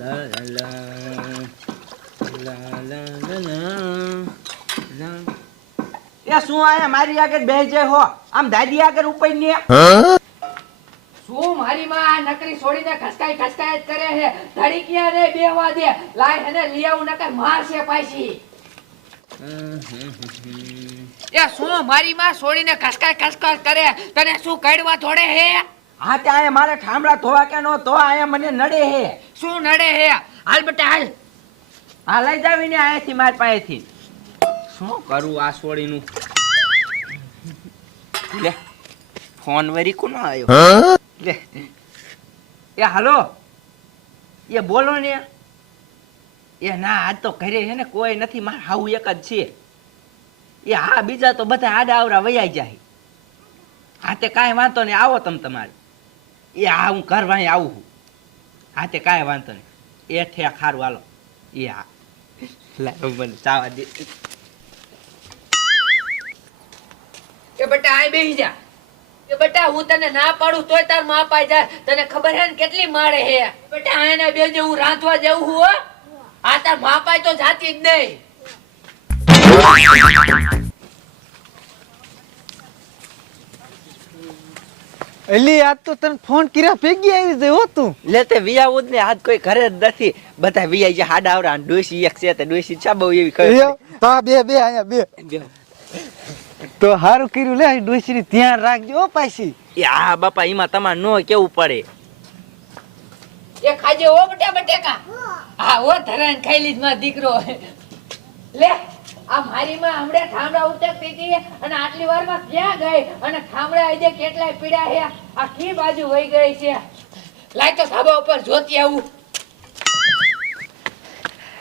લા લા લા. લા લા લા લા. લા. એ શું આયા મારી આગળ બે હો? આમ દાદી આગળ ઉપર ને? શું મારી માં આ નકરી છોડીને ખસકાઈ ખસકાઈ જ કરે છે? ધડીકિયા રે બેહવા દે? લાય એને લઈ આવું નકર મારશે પાછી. એ શું મારી માં છોડીને ખસકાઈ ખસકાઈ કરે? તને શું કડવા થોડે હે? હા ત્યાં મારે ઠામડા ધોવા કે નો ધોવા આયા મને નડે હે. શું નડે હે? હાલ બટા હાલ. હા લઈ જાવીને આયાથી મારી પાસેથી શું કરું આ સોળીનું? લે ફોન વરી કોનો આવ્યો લે. એ હાલો. એ બોલો ને. એ ના આજ તો ઘરે છે ને કોઈ નથી મારે હાવ એક જ છે. એ હા બીજા તો બધા આડા આવરા વૈયા જાય. હા તે કાંઈ વાંધો નહીં આવો તમે તમારે. એ હા હું ઘર વાંહી આવું છું. હા તે કાંઈ વાંધો નહીં. એ ઠેક ખારું હાલો. એ હા. મને ચાવા દે. બેટા, આય બેહી જા. કે બટા, હું તને ના પાડું તોય તારમાં પાઈ જાય. તને ખબર હે ને કેટલી મારે હે? બટા આને બે જે હું રાંધવા હું હો. આ તારમાં પાઈ તો જાતી જ નહીં. એલી આજ તો તને ફોન કર્યા ભેગી આવી જઈ હો તું. લે તે વિયાવું જ ને આજ કોઈ ઘરે જ નથી. બધા વિયા જે હાડા આવરા અને ડોસી એક છે તે ડોસી ચા બહુ એવી ખબર એયો, તો બે બે અહીંયા બે. તો હારું કર્યું લે ડોશરી ધ્યાન રાખજો હો પાછી. એ હા બાપા એમાં તમારે નો કેવું પડે. એ ખાજે ઓ બેટા બટેકા હા ઓ ધરાન ખાઈ લીધમાં દીકરો. લે. આ મારી માં હમણે ઠામડા ઉતરતી હતી અને આટલી વારમાં ક્યાં ગઈ? અને ઠામડા આજે કેટલાય પીડા છે? આ કી બાજુ વહી ગઈ છે? લાય તો ધાબા ઉપર જોતી આવું.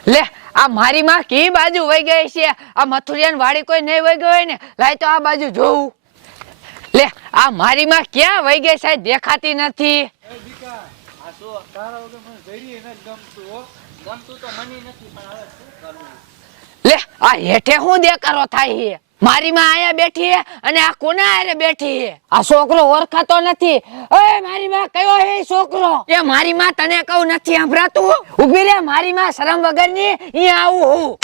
લે આ મારી માં કી બાજુ વહી ગઈ છે? આ મથુરિયાન વાડી કોઈ નહીં વહી ગઈ હોય ને? લાય તો આ બાજુ જોવું લે આ મારી માં ક્યાં વહી ગઈ સાહેબ? દેખાતી નથી. લે આ હેઠે હું દેકારો થાય છે મારી માં આયા બેઠી હે અને આ કોના હારે બેઠી હે? આ છોકરો ઓળખાતો નથી. ઓય મારી માં કયો હે છોકરો? એ મારી માં તને કહું નથી સંભળાતું? ઊભી રે, મારી માં શરમ વગરની અહીંયા આવું હું.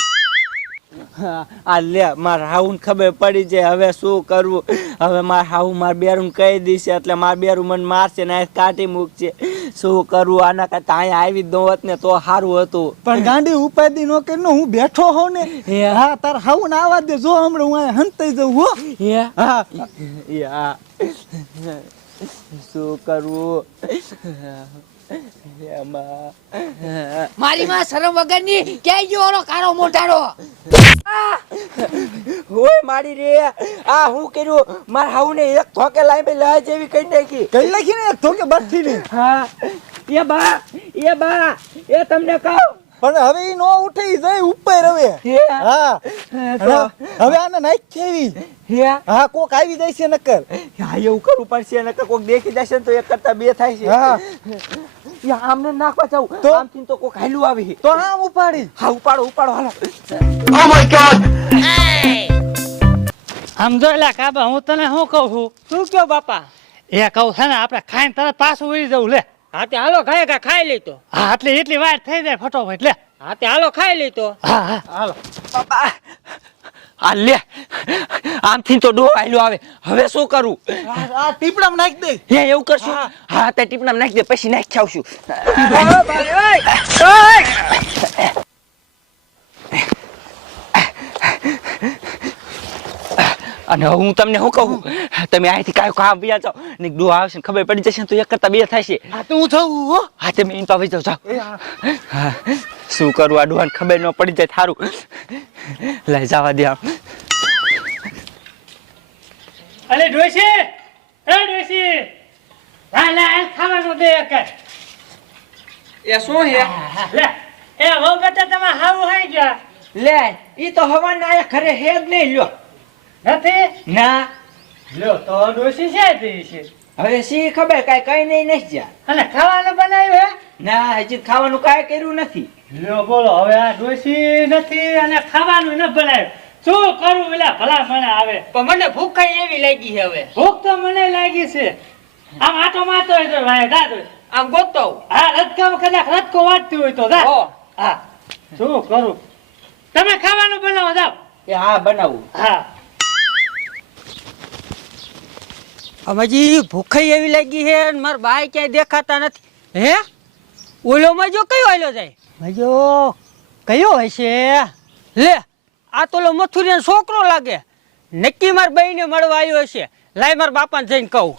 આ લે માર હાઉન ખબર પડી જાય હવે શું કરવું? હવે માર હાઉ માર બેરું કહી દીશે એટલે માર બેરું મને મારશે ને કાઢી મૂકશે. શું કરવું? આના કરતા અહીંયા આવી જ હોત ને તો સારું હતું. પણ ગાંડી ઉપાધી નો કે હું બેઠો હોઉં ને? હા? તાર હાવું ને આવા દે જો હમણાં હું અહીંયા હંતાઈ જાઉં હો. હા? શું કરવું? મારી માં શરમ વગરની ક્યાંય ગયો ઓલો કાળો મોઢાડો હોય મારી રે આ હું કર્યું? માર હાઉને એક ધોકે લાઈ લાય જેવી કઈ નાખી. કઈ નાખી ને એક ધોકે બઠી ની હા એ બા એ બા એ તમને કહું. પણ હવે ઈ નો ઉઠી જાય ઉપર હવે. હા? હવે આને નાખી કેવી. હા? કોક આવી જાય છે નકર. હા એવું કરવું પડશે નકર કોક દેખી જશે ને તો એક કરતા બે થાય છે. હા. યા આમને નાખવા જાવ તો? આમથી તો કોક હાલું આવી તો આમ ઉપાડી. હા ઉપાડો ઉપાડો હાલો. આમ જો એલા કાબા હું તને શું કહું છું? શું કયો બાપા? એ કહું છે ને આપણે ખાઈને તરત પાછું ઉડી જવું લે. હા તે હાલો ખાય ખા ખાઈ લીધો હા એટલે એટલી વાર થઈ જાય ફટોફટ લે. હા તે હાલો ખાઈ લીધો હા હા. હાલો. બાપા આ લે. આમથી તો ડો આવે. હવે શું કરું? આ ટીપડામાં નાખ દે. હે એવું કરશું? હા. તે ટીપણામાં નાખી દે પછી નાખી આવશું અને હું તમને શું કહું? તમે અહીંથી કાયો કામ બીજા જાઓ. ને ડો આવશે ને ખબર પડી જશે તો એક કરતા બે થશે હા તો હું જઉં હો. હા તમે ઇન પાવી જાઓ જાઓ. એ હા. હા શું કરું આ ડોહાને ખબર ન પડી જાય થારું. લઈ જવા દે આમ. અલે ડોશી! એ ડોશી! હા લે આ ખાવાનું દે એક. એ શું હે? લે એ હો બેટા તમે હાવ હાઈ ગયા. લે ઈ તો હવાના આયા ઘરે હે જ નહીં લ્યો. નથી? ના. લ્યો તો ડોશી છે છે? હવે સી ખબર કાંઈ કઈ નહીં નહીં જા અને ખાવાનું બનાવ્યું ના હજી ખાવાનું કાઈ કર્યું નથી. લ્યો બોલો હવે આ ડોશી નથી અને ખાવાનું ન બનાવ્યું. શું કરું એલા ભલા મને આવે. પણ મને ભૂખ એવી લાગી છે હવે. ભૂખ તો મને લાગી છે. આમ આટો મારતો હોય તો ભાઈ દાદો આમ ગોતો. હા રજકામાં કદાચ રતકો વાંચતી હોય તો હા. શું કરું? તમે ખાવાનું બનાવો જાવ એ હા બનાવું. હા. હજી ભૂખાઈ એવી લાગી છે ને મારા ભાઈ ક્યાંય દેખાતા નથી. હે? ઓલો મજો કયો ઓલો જાય? મજો કયો હશે? લે આ તો ઓલો મથુરિયાનો છોકરો લાગે. નક્કી માર બહેને મળવા આવ્યો હશે. લાય માર બાપાને જઈને કહું.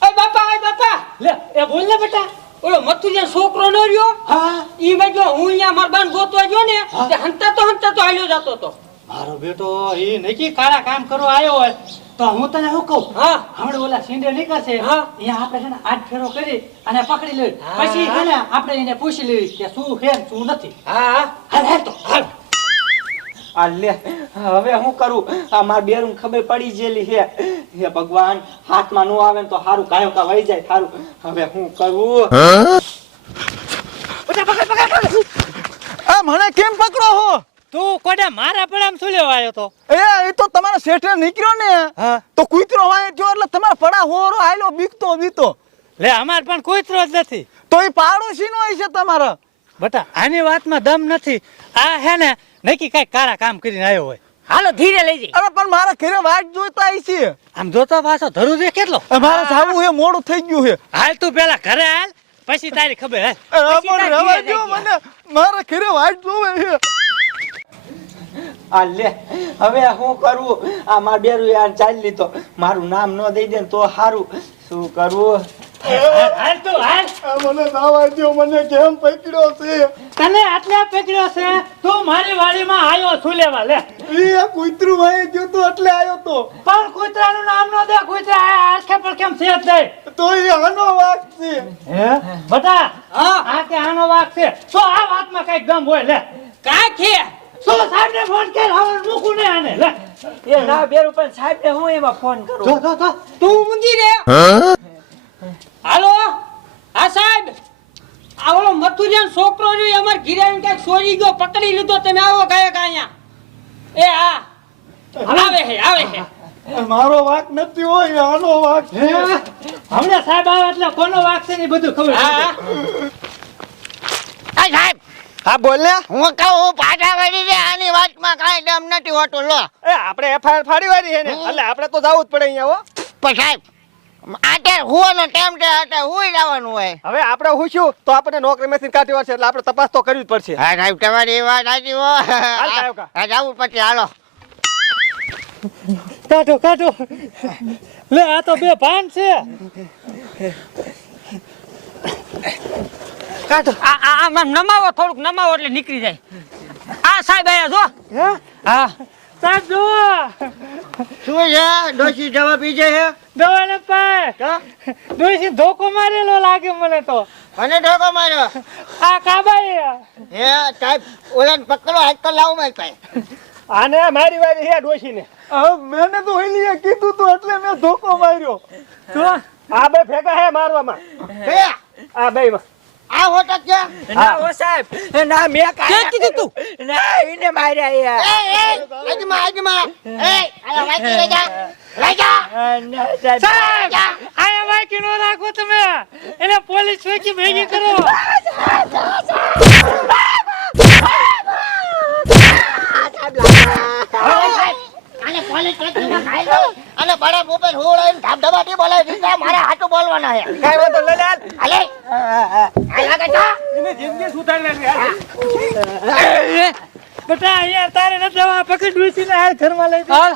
બાપા બાપા. લે એ બોલ ને બેટા. ઓલો મથુરિયાનો છોકરો ન રહ્યો? હા. ઈ મજો હું અહીંયા માર બાન ગોતવા ગયો ને તે હંતા તો હંતા તો આલ્યો જતો તો મારો બેટો એ નક્કી કાળા કામ કરવા આવ્યો હોય. તો હું તને શું કહું? હા. હમણાં ઓલા સીંડે નીકળશે હા. અહીંયા આપણે છે ને આઠ ફેરો કરી અને પકડી લેવી પછી છે ને આપણે એને પૂછી લેવી કે શું છે ને શું નથી. હા. હાલ હાલ તો હાલ. આ લે હવે હું કરું? આ માર બેરું ખબર પડી જેલી હે હે ભગવાન હાથમાં નો આવે ને તો હારું કાયો કા વહી જાય થારું હવે હું કરું? આ મને કેમ પકડો હો તું કોડે મારા પડામ શું લેવા આવ્યો તો? એ એ તો તમારા શેઠે નીકળ્યો ને. તો કૂતરો વાય જો એટલે તમારા પડા હોરો આયલો બીકતો બીતો. લે અમાર પણ કોઈ જ નથી. તો એ પાડોશી નો છે તમારો. બટા આની વાતમાં દમ નથી. આ હે ને નક્કી કઈ કારા કામ કરીને આવ્યો હોય. હાલો ધીરે લઈ જઈ અરે પણ મારા ઘરે વાટ જોઈતા આવી છે. આમ જોતા પાછો ધરું છે કેટલો? મારે જાવું હે મોડું થઈ ગયું હે. હાલ તું પેલા ઘરે હાલ પછી તારી ખબર હે. મને મારા ઘરે વાટ જોવે છે આ લે હવે શું કરવું આ માર બેરું યાર ચાલી લીધો. મારું નામ ન દઈ દે તો હારું. શું કરવું હાલ, તું હાલ. આ મને દાવા દ્યો મને કેમ પકડ્યો છે? તને આટલે પકડ્યો છે? તું મારી વાડીમાં આવ્યો છું લેવા? લે. એ કૂતરું ભાઈ ગયો તો એટલે આવ્યો તો. પણ કૂતરાનું નામ ન દે કૂતરા આ પર કેમ છે જ તો એ આનો વાક છે. હે? બટા હા. આ કે આનો વાક છે? તો આ વાતમાં કઈ ગમ હોય લે. કાંઈ છે? તો સાહેબ ને ફોન કર હવે મૂકું ને આને. લે. એ ના બેરું પણ સાહેબ હું એમાં ફોન કરું? જો જો જો. તું મૂંગી રે. હાલો? હા સાહેબ? આ ઓલો મથુરિયાનો છોકરો રહ્યો અમાર ઘીરે આવીને ક્યાંક ચોરી ગયો પકડી લીધો તમે આવો ગાયક અહીંયા. એ હા. આવે હે આવે હે. મારો વાક નથી હોય આનો વાક છે. હમણાં સાહેબ આવે એટલે કોનો વાક છે ને બધું ખબર હા સાહેબ. હા બોલ ને. હું કહું પાછા વળી છે આની વાતમાં કાંઈ દમ નથી હોતો લો. એ આપણે એફઆઈઆર ફાડી વાળી છે ને. એટલે આપણે તો જવું જ પડે અહીંયા હો. પણ સાહેબ અત્યારે હુવાનો ટાઈમ છે અત્યારે હુઈ જવાનું હોય. હવે આપણે હુંશું તો આપણે નોકરી મેસીન કાઢી વાર છે એટલે આપણે તપાસ તો કરવી જ પડશે. હા સાહેબ તમારી એ વાત સાચી હો. હા જવું પછી હાલો. કાઢો કાઢો. લે આ તો બે ભાન છે. કાઢો. આ આ આમ આમ નમાવો થોડુંક નમાવો એટલે નીકળી જાય. આ સાહેબ આયા જો હે? હા. સાહેબ જો શું છે? ડોશી જવા પીજે છે દવા ને પાય. ડોશી ધોકો મારેલો લાગે મને તો. મને ઢોકો માર્યો? આ કાબાઈ હે સાહેબ ઓલાને પકડો આજ તો લાવો મારી પાસે. આને મારી વારી હે ડોસી ને મેને તો ઓલીએ કીધું તું એટલે મેં ધોકો માર્યો. તો આ બે ભેગા હે મારવામાં. હે? આ બે માં આ હોટલ છે ના ઓ સાહેબ ના મેં ક્યાં કીધું તું? ના એને માર્યા યાર એ એ આજમાં આજમાં એ આ વાંચી લેજા. લેજા ના, સાહેબ સાહેબ આયા વાકી નો રાખો તમે એને પોલીસ વેકી ભેગી કરો આને પોલીસ સ્ટેશનમાં ખાઈ દો અને હોળાઈને ધબધબાટી બોલાય દીધા મારા હાથું બોલવાના હે કાઈ વાંધો લે લે અલે હાલે આ લાગે છે એને જિંદગી સુધારી લેવી હાલ. બેટા અહીંયા તારે ન દવા પકડ ડોશી ને હાલ ઘરમાં લઈ જા. હાલ